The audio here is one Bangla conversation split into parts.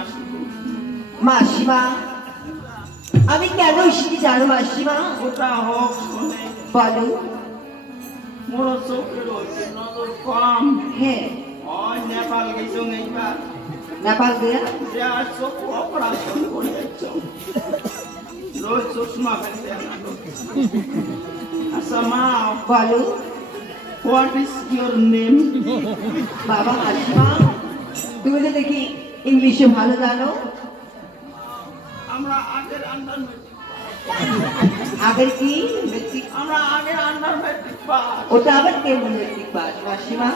আসবো। মাসিমা আমি কেন এসেছি জানো মাসিমা? ওটা হোক শুনে বলো। মোর চোখের হচ্ছে নজর কম। হ্যাঁ ওই নেপাল গেছো এইবার, নেপাল দিয়া যে আর চোখ অপারেশন করে যাচ্ছ, রোজ চশমা ফেলতে না। আচ্ছা মা, বলো। What is your name? বাবা মাসিমা তুমি তো দেখি ইংলিশে ভালো জানো। আমরা আগের আন্ডার আগের কি মেট্রিক? আমরা আগের আন্ডার ম্যাট্রিক পাস। ওটা আবার কেমন মেট্রিক পাস মাসিমা?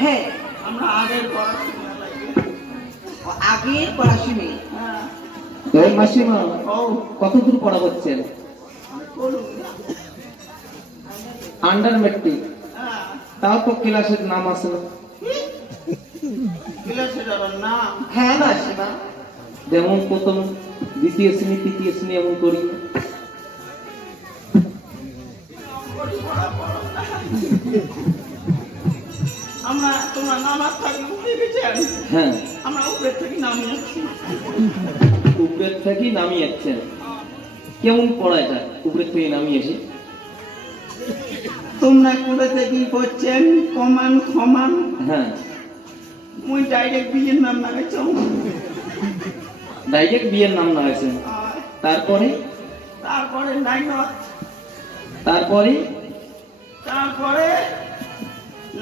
হ্যাঁ আমরা আগের পড়াশোনা লাগে। আগের পড়াশুনি। এই মাসিমা কত দূর পড়া করছেন? আন্ডার মেট্রিক, তাও তো ক্লাসের নাম আছে। নাম? হ্যাঁ মাসিমা। যেমন প্রথম, দ্বিতীয় শ্রেণী, তৃতীয় শ্রেণী এমন করি। আমরা তোমার নামাজ থাকি উঠে গেছেন। হ্যাঁ আমরা উপরের থেকে নামিয়ে যাচ্ছি। উপরের থেকে নামিয়ে যাচ্ছেন। কেমন পড়া এটা উপরের থেকে নামিয়ে এসে? তোমরা করে থেকে করছেন কমান ক্ষমান। হ্যাঁ মুই ডাইরেক্ট বিয়ের নাম লাগাইছ। ডাইরেক্ট বিয়ের নাম লাগাইছেন। তারপরে তারপরে নাইনত, তারপরে তারপরে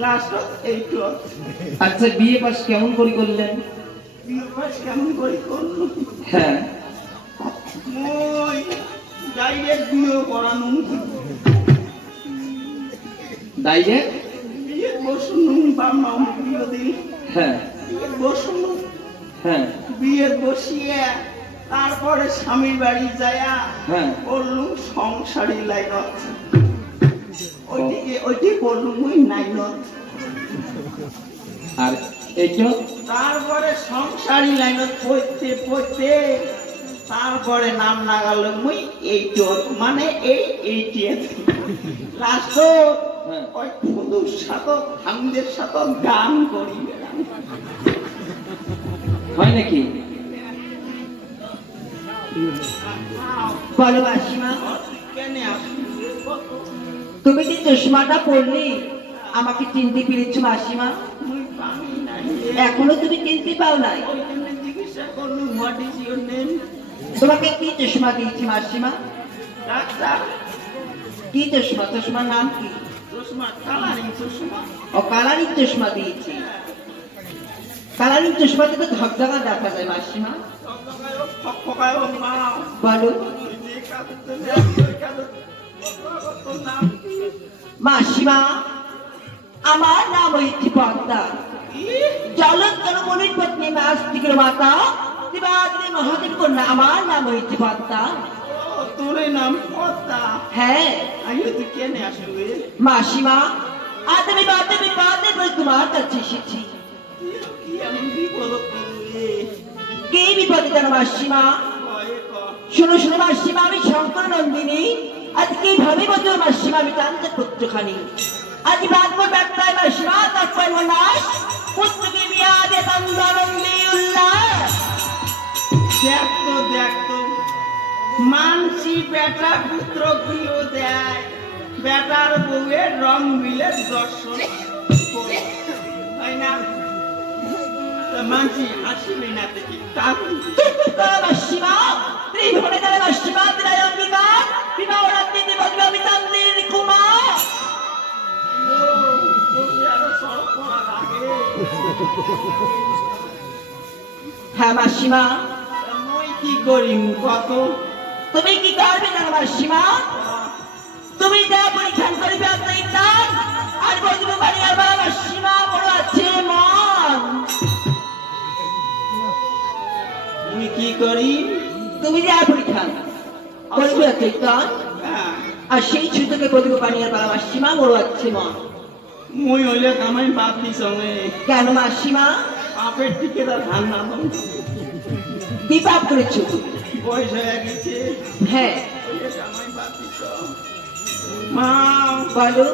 লাস্ট এইট। আচ্ছা বিয়ে পাস কেমন করে করলেন? বিয়ে পাস কেমন করে করলো? হ্যাঁ মই ডাইরেক্ট বিয়ে করানো। ডাইরেক্ট বিয়ে বসুন বাবা বিয়ে দিল। হ্যাঁ বিয়ে বসুন, হ্যাঁ বিয়ে বসিয়ে তারপরে স্বামীর বাড়ি যায়া হ্যাঁ বললুম সংসারী লাইনত। ওইটি বললুম ওই নাইনত। আর এইটা তারপরে সংসারী লাইনত পড়তে পড়তে তারপরে নাম লাগাল মুই এইট, মানে এইটি লাস্ট হ্যাঁ। ওই বন্ধুর সাথে স্বামীদের সাথে গান করি বেড়াম। হয় নাকি? বলো মাসিমা কেন আসলে তুমি যে চশমাটা পড়লে আমাকে চিনতে পেরেছো মাসিমা? মুই পানি নাই। এখনো তুমি চিনতে পাও নাই? ওই জন্য জিজ্ঞাসা করলুম হোয়াট ইজ ইউর নেম? তোমাকে কি চশমা দিয়েছি মাসিমা? ডাক্তার। কি চশমা? চশমার নাম কি? চশমা কালারিং চশমা। ও কালারিং চশমা দিয়েছি। কালারিং চশমাতে তো ঝকঝকা দেখা যায় মাসিমা। ফকফকায় ও মা। বলো যে কাদের তো নেই, ওই কাদের তোর নাম কি? মাসিমা আমার নাম হচ্ছে পদ্মা। কি? জলন্ধর মনির পত্নী নাস্তিকের মাতা দিবাগ্নি মহাদেব কন্যা। আমার নাম হচ্ছে পদ্মা। ও, তোর এই নাম পদ্মা। হ্যাঁ আইয়ো তুই কেনে আসবে? মাসিমা আজ আমি বাদে বিবাদে করে তোমার কাছে এসেছি। কি এমন বিপদ করলে? কি বিপদে জানো মাসিমা? কয়ে ক। শোনো শোনো মাসিমা, আমি শঙ্কর নন্দিনী। আজকে এইভাবে বলছো মাসিমা, আমি তান্ত্রিক পুত্রখানি। আজ বাঁধবো ডাক্তার মাসিমা, তারপর নাশ পুত্রকে বিয়া দিয়ে তন্দানন্দী উল্লাস। দেখ তো মানসি বেটা পুত্র গুলো দেয়, বেটার বউয়ের রং মিলে দর্শন করে। তাই না? তা মানসি হাসিবে না দেখি কারণ মাসিমা ত্রিভুবনে তারা মাসিমা দিলাই অঙ্গীকার বিবাহ রাত্রিতে বলবে আমি তান্ত্রিক কুমার। আরো সড়ক করার আগে হ্যাঁ মাসিমা মই কি করিম কত? তুমি কি করবে জানো মাসিমা? তুমি যা পরীক্ষা করিবে আপনার আর বলবো বাড়ি আর বাবা মাসিমা বড় আছে মন। তুমি কি করি? তুমি যা পরীক্ষা করিবে চৈতন হ্যাঁ, আর সেই ছুতোকে বলবো বাড়ি আর বাবা মাসিমা বড় আছে মন। মই হইলে কামাই বাদ দিস কেন মাসিমা? বাপের দিকে তার ধান না দাও। কি পাপ করেছো? বয়স হয়ে গেছে, হ্যাঁ হইলে কামাই বাদ দিস। মা বলো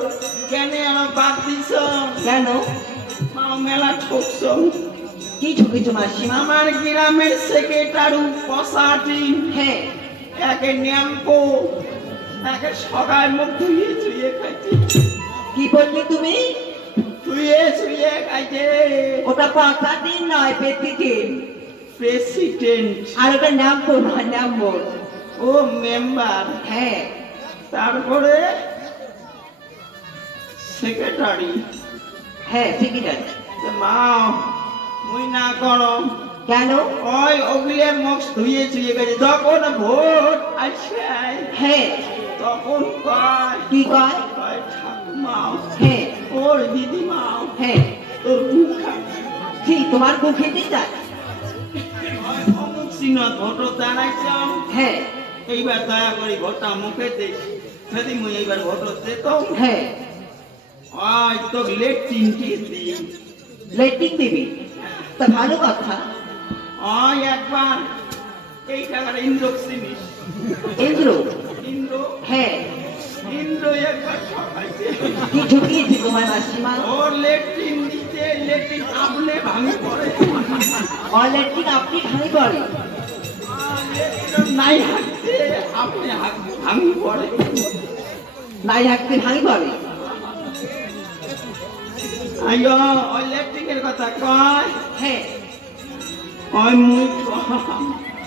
কেন আমার বাদ দিছ কেন মা মেলা ঠকছ কি ঠকেছো মাসিমা? আমার গ্রামের সেক্রেটারি পসাটি হ্যাঁ একে ন্যাম্পো একে সকাল মুখ ধুয়ে ছুঁয়ে খাইছে কি বললে তুমি? ধুয়ে ছুঁয়ে খাইছে ওটা পাকা দিন নয় পেটিকে, প্রেসিডেন্ট আর ওটা নাম নয় নম্বর। ও মেম্বার হ্যাঁ তারপরে সেক্রেটারি হ্যাঁ ঠিকই আছে। মা মুই না করো কেন? ওই ওগুলো মুখ ধুয়ে ছুঁয়ে গেছে যখন ভোট আসে হ্যাঁ তখন কয় কি কয়? কয় ঠাকুমা হ্যাঁ ওর দিদিমা হ্যাঁ তোর মুখা কি তোমার মুখ খেতে চায়? অমুক সিনত ভোট দাঁড়াইছাম হ্যাঁ এইবার দয়া করি ভোটটা মুখে দিস যদি মুই এইবার ভোট দিত হ্যাঁ ওই তো লেট চিনটি দিই লেটিং দিবি তা ভালো কথা। ওই একবার এই টাকার ইন্দ্র চিনিস ইন্দ্র ইন্দ্র হ্যাঁ ইন্দ্র একবার সকাইছে কি ঠকিয়েছে তোমার মাসিমা? ওর লেট্রিন নিচে লেট্রিন আপনি ভাঙি পড়ে অলেটিং আপনি খালি করে নাই হাঁটতে আপনি ভাঙি পড়ে নাই হাঁটতে ভাঙি করে। আইয়ো ওই লেট্রিনের কথা কয় হ্যাঁ ওই মুই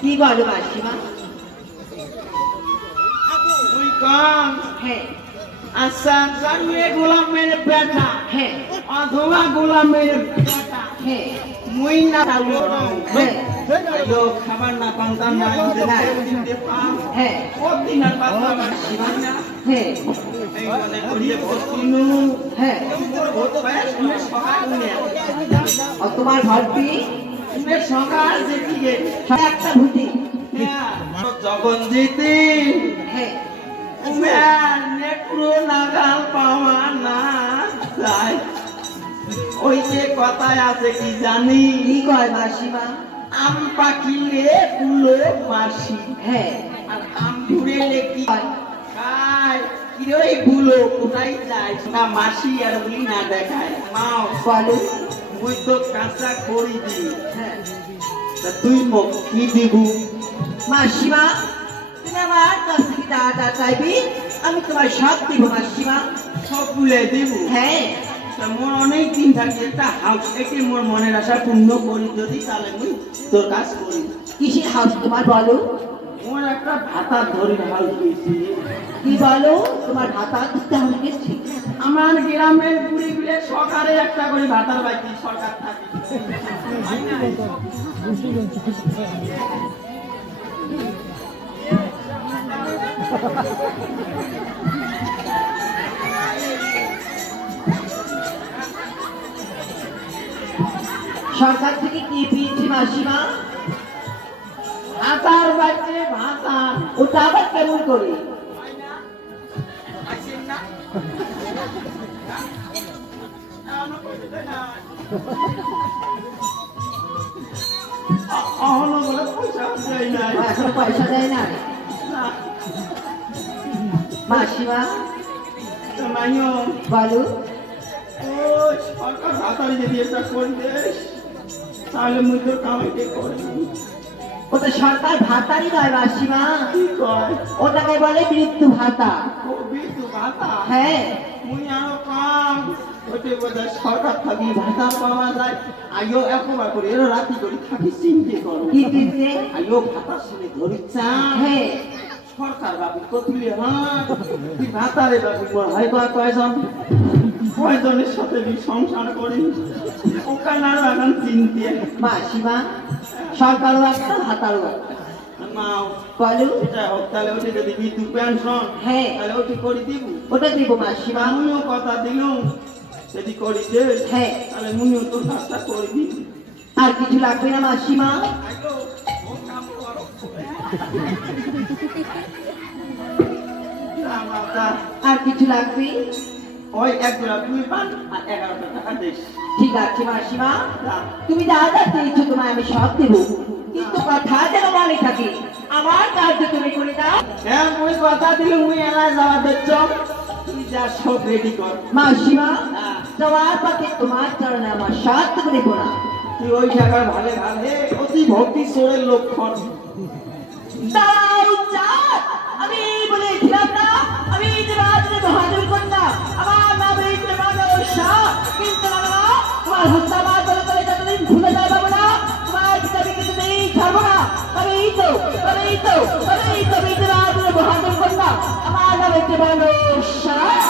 কি বলো মাসিমা? মুই কম হ্যাঁ আচ্ছা জানুয়ে গোলামের বেটা হ্যাঁ অথবা গোলামের বেটা হ্যাঁ মুই না হ্যাঁ আইয়ো খাবার না পান্তাম না দিতে পাম হ্যাঁ কতদিন আর বাবা মাসিমা না হ্যাঁ এই মানে করিয়ে বসিনু হ্যাঁ ভোট পায় শুনে সকাল নিয়ে আর তোমার ঘরটি শুনে সকাল যেদিকে একটা ভূতি। যখন যেতে হ্যাঁ নেট্রো নাগাল পাওয়া না যায় ওই যে কথায় আছে কি জানি কি কয় মাসিমা? আম পাকিলে কুলো মাসি হ্যাঁ আর আম ঘুরেলে কি খায় কিরে গুলো কোথায় যায় না মাসি আর বলি না দেখায় মাও বলো মুই তো কাঁচা করি দি হ্যাঁ তা তুই মোক কি দিবু মাসিমা তুমি আমার কাছ থেকে টাকা চাইবি, আমি তোমার সব দিব মাসিমা। সব ভুলে দিবু হ্যাঁ তা মোর অনেক দিন থাকি একটা হাউস এটি মোর মনের আশা পূর্ণ করি যদি তাহলে মুই তোর কাজ করি কিসের হাউস তোমার বলো? মোর একটা ভাতা ধরি হাউস দিয়েছি কি বলো? তোমার ভাতা দিতে হবে গেছি? আমার গ্রামের বুড়ি গুলে সরকারে একটা করে ভাতার বাইকি সরকার থাকে সরকার থেকে কি পেয়েছি মাসিমা? ভাতার বাইকে ভাতা ওটা আবার কেমন করে? অহনো বলে পয়সা দেয় নাই এখন পয়সা দেয় না না, মাসিমা? তো মাইও বলো ওই সরকার ভাতার যদি এটা করে দেস তাহলে মুই তোর কামাইতে করে ওটা সরকার ভাতারই নয় মাসিমা, কি কয় ওটাকে বলে মৃত্যু ভাতা। ও বিদ্যু ভাতা হ্যাঁ মুই আরো কম ওতে বোধহয় সরকার থাকি ভাতা পাওয়া যায় আইও একবার করে এরা রাতি করে থাকি চিনতে করো কি দিতে? আইও ভাতা শুনে ধরিচ্ছা হ্যাঁ সরকার বাবু কতুলে হ্যাঁ তুই ভাতারে বাবু মোর হয় কয়জন কয়জনের সাথে তুই সংসার করি ওখানে আরো এখন চিনতে মাসিমা সরকারও একটা ভাতারও একটা। মাও বলো এটা হোক তাহলে ওটি যদি বিদ্যুৎ পেনশন হ্যাঁ তাহলে ওটি করে দিব ওটা দিব মাসিমা। আমিও কথা দিলাম যদি করি দে হ্যাঁ তাহলে মুনিও তোর কাজটা করে দিবি আর কিছু লাগবে না মাসিমা? আর কিছু লাগবে? ওই এক জোড়া তুই পান আর 11টা টাকা দিস ঠিক আছে মাসিমা, তুমি যা যা চেয়েছো তোমায় আমি সব দেবো, কিন্তু কথা যেন মনে থাকে আমার কাজ তুমি করে দাও। হ্যাঁ মুই কথা দিলে মুই এলা যাওয়া দেখছ যা সব রেডি কর। মাসিমা হ্যাঁ। তোমার পাকে তোমার চরণে আমার সাত করে গোনা। তুই ওই জায়গার ভালে ভালে অতি ভক্তি চোরের লক্ষণ। তাই চাঁদ, আমি বলেছিলাম না আমি দেবাদিদেব বাহাদুর কন্যা, আমার নাম হয়েছে মানস শাহ। কিন্তু বাবা তোমার হত্যা মা করে করে যতদিন ভুলে যায় বাবু না, তোমার পিতাকে কিছুতেই ছাড়বো না। তবেই তো আমি দেবাদিদেব বাহাদুর কন্যা, আমার নাম হয়েছে মানস শাহ।